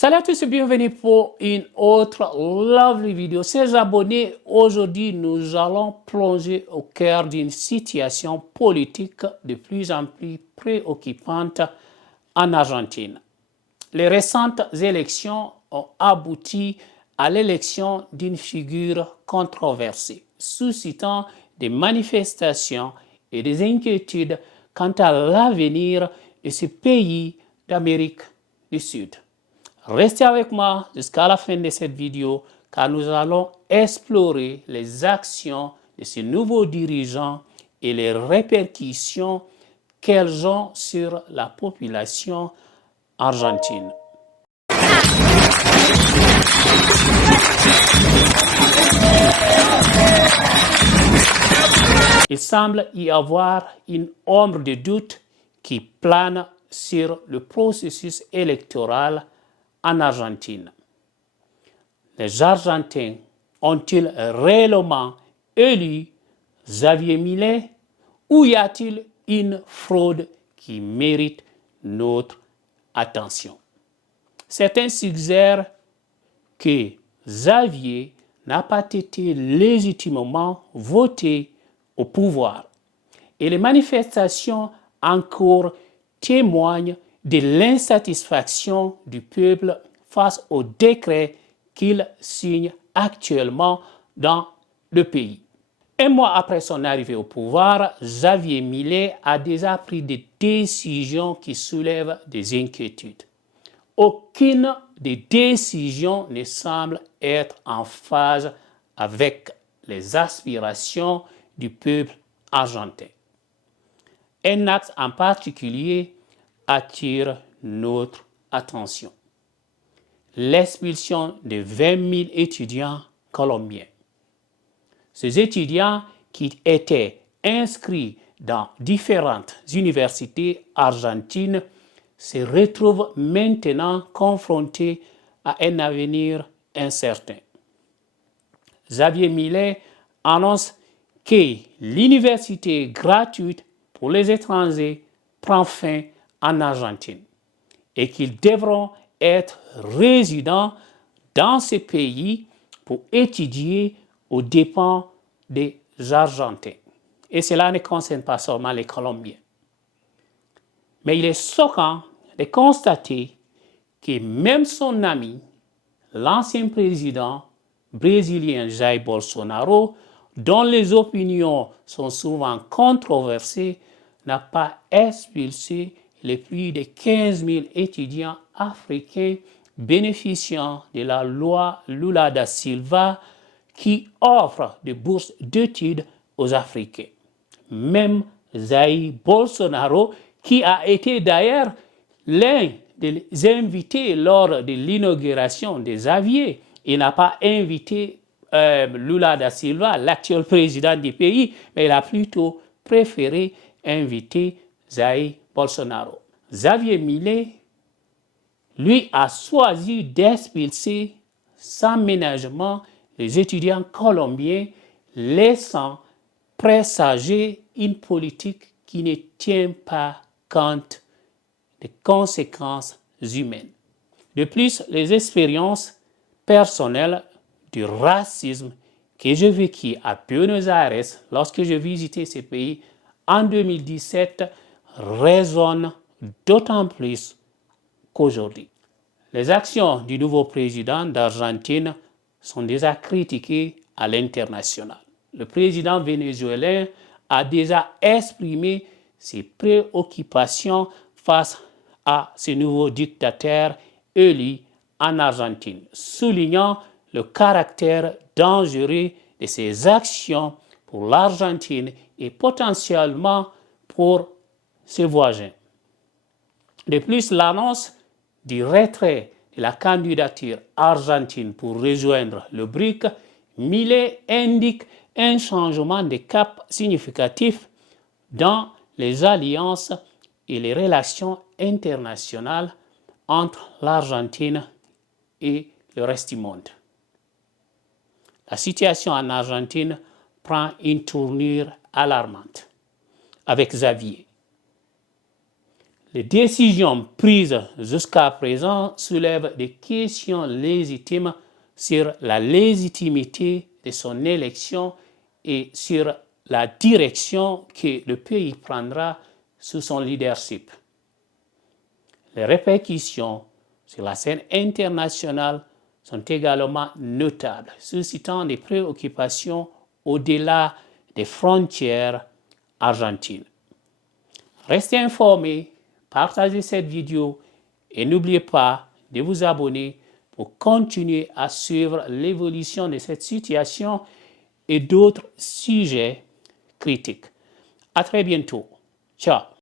Salut à tous et bienvenue pour une autre lovely vidéo. Chers abonnés, aujourd'hui nous allons plonger au cœur d'une situation politique de plus en plus préoccupante en Argentine. Les récentes élections ont abouti à l'élection d'une figure controversée, suscitant des manifestations et des inquiétudes quant à l'avenir de ce pays d'Amérique du Sud. Restez avec moi jusqu'à la fin de cette vidéo car nous allons explorer les actions de ces nouveaux dirigeants et les répercussions qu'elles ont sur la population argentine. Il semble y avoir une ombre de doute qui plane sur le processus électoral en Argentine. Les Argentins ont-ils réellement élu Javier Milei ou y a-t-il une fraude qui mérite notre attention? Certains suggèrent que Javier n'a pas été légitimement voté au pouvoir et les manifestations en cours témoignent de l'insatisfaction du peuple face au décret qu'il signe actuellement dans le pays. Un mois après son arrivée au pouvoir, Javier Milei a déjà pris des décisions qui soulèvent des inquiétudes. Aucune des décisions ne semble être en phase avec les aspirations du peuple argentin. Un acte en particulier attire notre attention. L'expulsion de 20 000 étudiants colombiens. Ces étudiants qui étaient inscrits dans différentes universités argentines se retrouvent maintenant confrontés à un avenir incertain. Javier Milei annonce que l'université gratuite pour les étrangers prend fin en Argentine et qu'ils devront être résidents dans ce pays pour étudier aux dépens des Argentins. Et cela ne concerne pas seulement les Colombiens. Mais il est choquant de constater que même son ami, l'ancien président brésilien Jair Bolsonaro, dont les opinions sont souvent controversées, n'a pas expulsé les plus de 15 000 étudiants africains bénéficiant de la loi Lula da Silva qui offre des bourses d'études aux Africains. Même Jair Bolsonaro, qui a été d'ailleurs l'un des invités lors de l'inauguration des Xavier, il n'a pas invité Lula da Silva, l'actuel président du pays, mais il a plutôt préféré inviter Jair Bolsonaro. Javier Milei, lui, a choisi d'expulser sans ménagement les étudiants colombiens, laissant présager une politique qui ne tient pas compte des conséquences humaines. De plus, les expériences personnelles du racisme que j'ai vécu à Buenos Aires lorsque j'ai visité ce pays en 2017 résonnent d'autant plus qu'aujourd'hui. Les actions du nouveau président d'Argentine sont déjà critiquées à l'international. Le président vénézuélien a déjà exprimé ses préoccupations face à ce nouveau dictateur élu en Argentine, soulignant le caractère dangereux de ses actions pour l'Argentine et potentiellement pour ses voisins. De plus, l'annonce du retrait de la candidature argentine pour rejoindre le BRIC, Milei indique un changement de cap significatif dans les alliances et les relations internationales entre l'Argentine et le reste du monde. La situation en Argentine prend une tournure alarmante avec Xavier. Les décisions prises jusqu'à présent soulèvent des questions légitimes sur la légitimité de son élection et sur la direction que le pays prendra sous son leadership. Les répercussions sur la scène internationale sont également notables, suscitant des préoccupations au-delà des frontières argentines. Restez informés, partagez cette vidéo et n'oubliez pas de vous abonner pour continuer à suivre l'évolution de cette situation et d'autres sujets critiques. À très bientôt. Ciao.